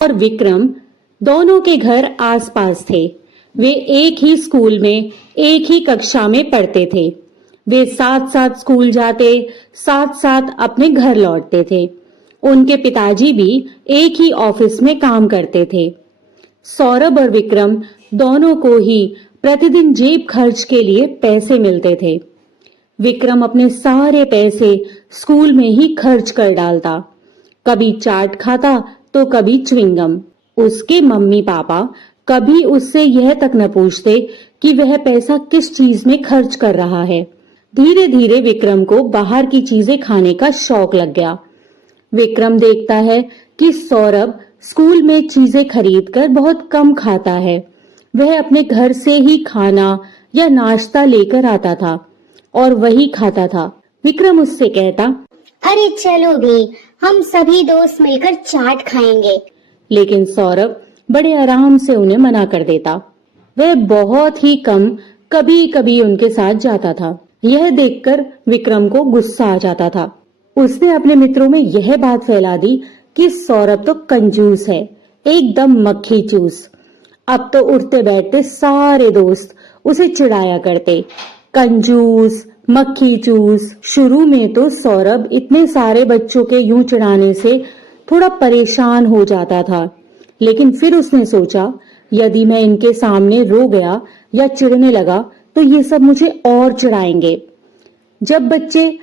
और विक्रम दोनों के घर आसपास थे। वे एक ही स्कूल में एक ही कक्षा में पढ़ते थे। वे साथ साथ स्कूल जाते, साथ साथ अपने घर लौटते थे। उनके पिताजी भी एक ही ऑफिस में काम करते थे। सौरभ और विक्रम दोनों को ही प्रतिदिन जेब खर्च के लिए पैसे मिलते थे। विक्रम अपने सारे पैसे स्कूल में ही खर्च कर डालता। कभी चाट खाता तो कभी च्युइंगम। उसके मम्मी पापा कभी उससे यह तक न पूछते कि वह पैसा किस चीज में खर्च कर रहा है। धीरे धीरे विक्रम को बाहर की चीजें खाने का शौक लग गया। विक्रम देखता है कि सौरभ स्कूल में चीजें खरीदकर बहुत कम खाता है। वह अपने घर से ही खाना या नाश्ता लेकर आता था और वही खाता था। विक्रम उससे कहता, अरे चलो भी, हम सभी दोस्त मिलकर चाट खाएंगे। लेकिन सौरभ बड़े आराम से उन्हें मना कर देता। वह बहुत ही कम कभी कभी उनके साथ जाता था। यह देखकर विक्रम को गुस्सा आ जाता था। उसने अपने मित्रों में यह बात फैला दी कि सौरभ तो कंजूस है, एकदम मक्खी चूस। अब तो उठते बैठते सारे दोस्त उसे चिढ़ाया करते, कंजूस, मक्खी चूस। शुरू में तो सौरभ इतने सारे बच्चों के यूं चिढ़ाने से थोड़ा परेशान हो जाता था, लेकिन फिर उसने सोचा, यदि मैं इनके सामने रो गया या चिढ़ने लगा तो ये सब मुझे और चिढ़ाएंगे। जब बच्चे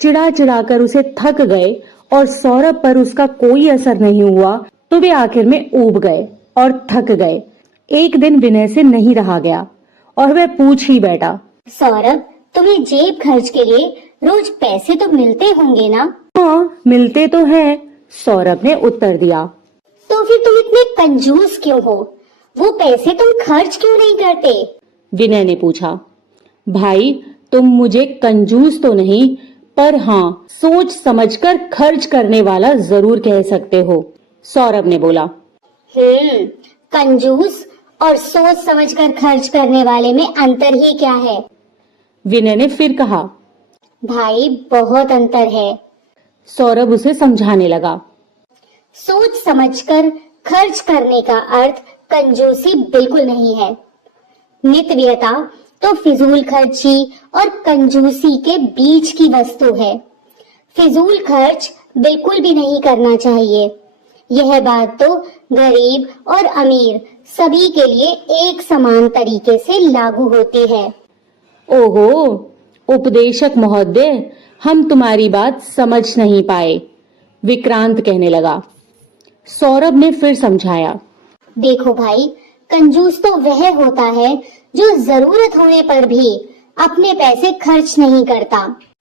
चिढ़ा चिढ़ा कर उसे थक गए और सौरभ पर उसका कोई असर नहीं हुआ तो वे आखिर में ऊब गए और थक गए। एक दिन विनय से नहीं रहा गया और वह पूछ ही बैठा, सौरभ, तुम्हें जेब खर्च के लिए रोज पैसे तो मिलते होंगे ना? हाँ, मिलते तो हैं, सौरभ ने उत्तर दिया। तो फिर तुम इतने कंजूस क्यों हो? वो पैसे तुम खर्च क्यों नहीं करते? विनय ने पूछा। भाई, तुम मुझे कंजूस तो नहीं, पर हाँ, सोच समझकर खर्च करने वाला जरूर कह सकते हो, सौरभ ने बोला। कंजूस और सोच समझकर खर्च करने वाले में अंतर ही क्या है? विनय ने फिर कहा। भाई, बहुत अंतर है। सौरभ उसे समझाने लगा। सोच समझकर खर्च करने का अर्थ कंजूसी बिल्कुल नहीं है। मितव्ययता तो फिजूल खर्ची और कंजूसी के बीच की वस्तु है। फिजूल खर्च बिल्कुल भी नहीं करना चाहिए। यह बात तो गरीब और अमीर सभी के लिए एक समान तरीके से लागू होती है। ओहो, उपदेशक महोदय, हम तुम्हारी बात समझ नहीं पाए, विक्रांत कहने लगा। सौरभ ने फिर समझाया। देखो भाई, कंजूस तो वह होता है जो जरूरत होने पर भी अपने पैसे खर्च नहीं करता।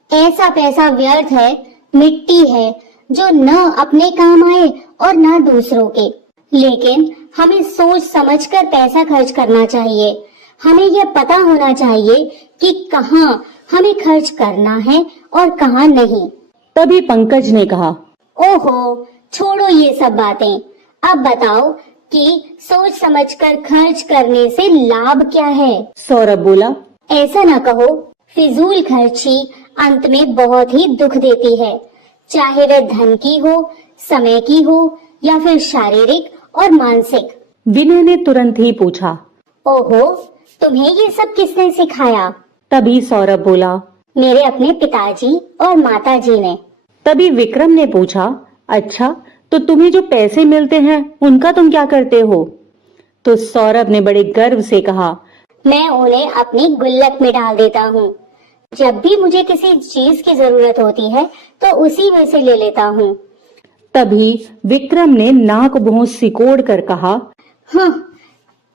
ऐसा पैसा व्यर्थ है, मिट्टी है, जो न अपने काम आए और न दूसरों के। लेकिन हमें सोच समझकर पैसा खर्च करना चाहिए। हमें यह पता होना चाहिए कि कहाँ हमें खर्च करना है और कहाँ नहीं। तभी पंकज ने कहा, ओहो, छोड़ो ये सब बातें। अब बताओ कि सोच समझकर खर्च करने से लाभ क्या है? सौरभ बोला। ऐसा न कहो, फिजूल खर्ची अंत में बहुत ही दुख देती है, चाहे वह धन की हो, समय की हो या फिर शारीरिक और मानसिक। विनय ने तुरंत ही पूछा, ओहो, तुम्हें ये सब किसने सिखाया? तभी सौरभ बोला, मेरे अपने पिताजी और माताजी ने। तभी विक्रम ने पूछा, अच्छा, तो तुम्हें जो पैसे मिलते हैं उनका तुम क्या करते हो? तो सौरभ ने बड़े गर्व से कहा, मैं उन्हें अपनी गुल्लक में डाल देता हूँ। जब भी मुझे किसी चीज की जरूरत होती है तो उसी में से ले लेता हूँ। तभी विक्रम ने नाक भौं सिकोड़ कर कहा,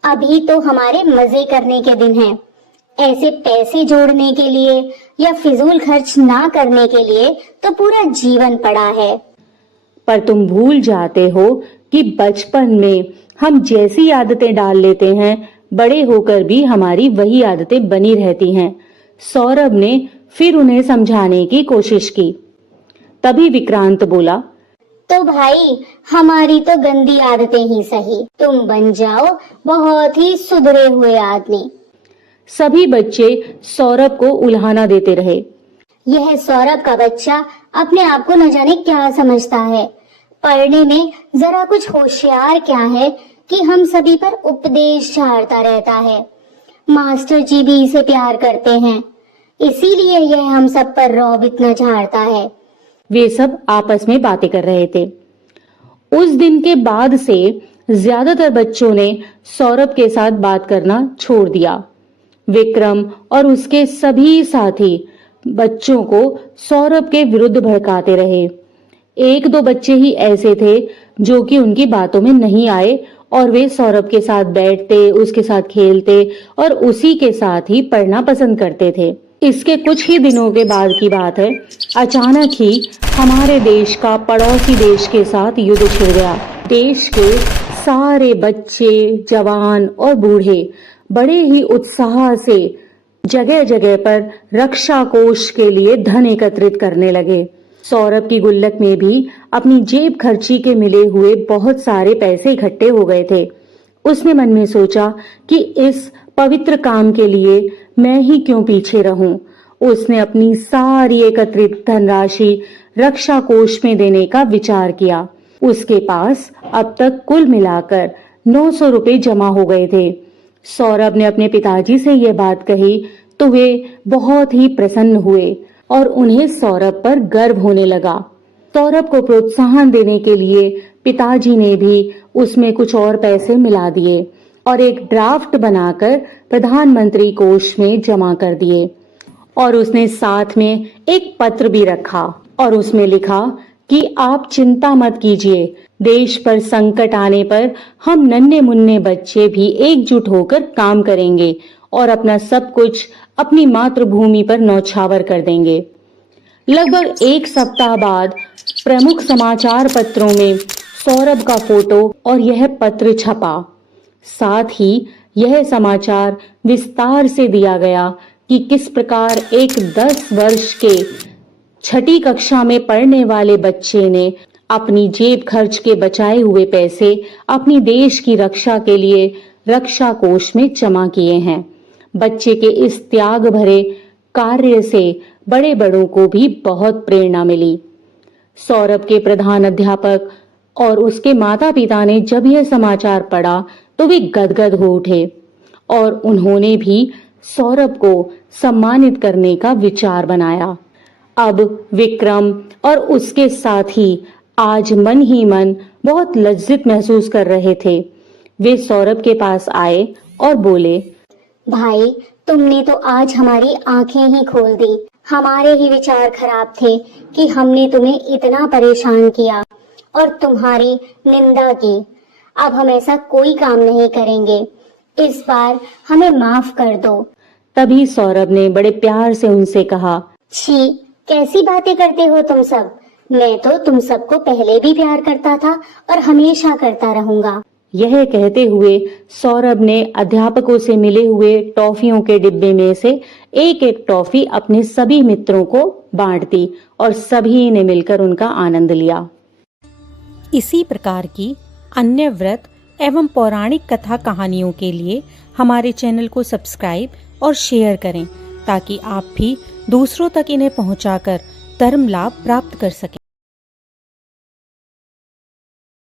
अभी तो हमारे मजे करने के दिन हैं। ऐसे पैसे जोड़ने के लिए या फिजूल खर्च ना करने के लिए तो पूरा जीवन पड़ा है। पर तुम भूल जाते हो कि बचपन में हम जैसी आदतें डाल लेते हैं, बड़े होकर भी हमारी वही आदतें बनी रहती हैं। सौरभ ने फिर उन्हें समझाने की कोशिश की। तभी विक्रांत बोला, तो भाई, हमारी तो गंदी आदतें ही सही, तुम बन जाओ बहुत ही सुधरे हुए आदमी। सभी बच्चे सौरभ को उल्हाना देते रहे। यह सौरभ का बच्चा अपने आप को न जाने क्या समझता है, पढ़ने में जरा कुछ होशियार क्या है कि हम सभी पर उपदेश झाड़ता रहता है। मास्टर जी भी इसे प्यार करते हैं, इसीलिए यह हम सब पर रौब इतना झाड़ता है। वे सब आपस में बातें कर रहे थे। उस दिन के बाद से ज्यादातर बच्चों ने सौरभ के साथ बात करना छोड़ दिया। विक्रम और उसके सभी साथी बच्चों को सौरभ के विरुद्ध भड़काते रहे। एक दो बच्चे ही ऐसे थे जो कि उनकी बातों में नहीं आए और वे सौरभ के साथ बैठते, उसके साथ खेलते और उसी के साथ ही पढ़ना पसंद करते थे। इसके कुछ ही दिनों के बाद की बात है, अचानक ही हमारे देश का पड़ोसी देश के साथ युद्ध छिड़ गया। देश के सारे बच्चे, जवान और बूढ़े बड़े ही उत्साह से जगह जगह पर रक्षा कोष के लिए धन एकत्रित करने लगे। सौरभ की गुल्लक में भी अपनी जेब खर्ची के मिले हुए बहुत सारे पैसे इकट्ठे हो गए थे। उसने मन में सोचा कि इस पवित्र काम के लिए मैं ही क्यों पीछे रहूं। उसने अपनी सारी एकत्रित धनराशि रक्षा कोष में देने का विचार किया। उसके पास अब तक कुल मिलाकर 900 रुपए जमा हो गए थे। सौरभ ने अपने पिताजी से यह बात कही तो वे बहुत ही प्रसन्न हुए और उन्हें सौरभ पर गर्व होने लगा। सौरभ को प्रोत्साहन देने के लिए पिताजी ने भी उसमें कुछ और पैसे मिला दिए और एक ड्राफ्ट बनाकर प्रधानमंत्री कोष में जमा कर दिए। और उसने साथ में एक पत्र भी रखा और उसमें लिखा कि आप चिंता मत कीजिए, देश पर संकट आने पर हम नन्हे मुन्ने बच्चे भी एकजुट होकर काम करेंगे और अपना सब कुछ अपनी मातृभूमि पर न्यौछावर कर देंगे। लगभग एक सप्ताह बाद प्रमुख समाचार पत्रों में सौरभ का फोटो और यह पत्र छपा। साथ ही यह समाचार विस्तार से दिया गया कि किस प्रकार एक 10 वर्ष के छठी कक्षा में पढ़ने वाले बच्चे ने अपनी जेब खर्च के बचाए हुए पैसे अपनी देश की रक्षा के लिए रक्षा कोष में जमा किए हैं। बच्चे के इस त्याग भरे कार्य से बड़े बड़ों को भी बहुत प्रेरणा मिली। सौरभ के प्रधान अध्यापक और उसके माता पिता ने जब यह समाचार पढ़ा तो वे गदगद हो उठे और उन्होंने भी सौरभ को सम्मानित करने का विचार बनाया। अब विक्रम और उसके साथी आज मन ही मन बहुत लज्जित महसूस कर रहे थे। वे सौरभ के पास आए और बोले, भाई, तुमने तो आज हमारी आंखें ही खोल दी। हमारे ही विचार खराब थे कि हमने तुम्हें इतना परेशान किया और तुम्हारी निंदा की। अब हम ऐसा कोई काम नहीं करेंगे। इस बार हमें माफ कर दो। तभी सौरभ ने बड़े प्यार से उनसे कहा, छी, कैसी बातें करते हो तुम सब। मैं तो तुम सबको पहले भी प्यार करता था और हमेशा करता रहूंगा। यह कहते हुए सौरभ ने अध्यापकों से मिले हुए टॉफियों के डिब्बे में से एक एक टॉफी अपने सभी मित्रों को बांट दी और सभी ने मिलकर उनका आनंद लिया। इसी प्रकार की अन्य व्रत एवं पौराणिक कथा कहानियों के लिए हमारे चैनल को सब्सक्राइब और शेयर करें ताकि आप भी दूसरों तक इन्हें पहुंचाकर धर्म लाभ प्राप्त कर सकें।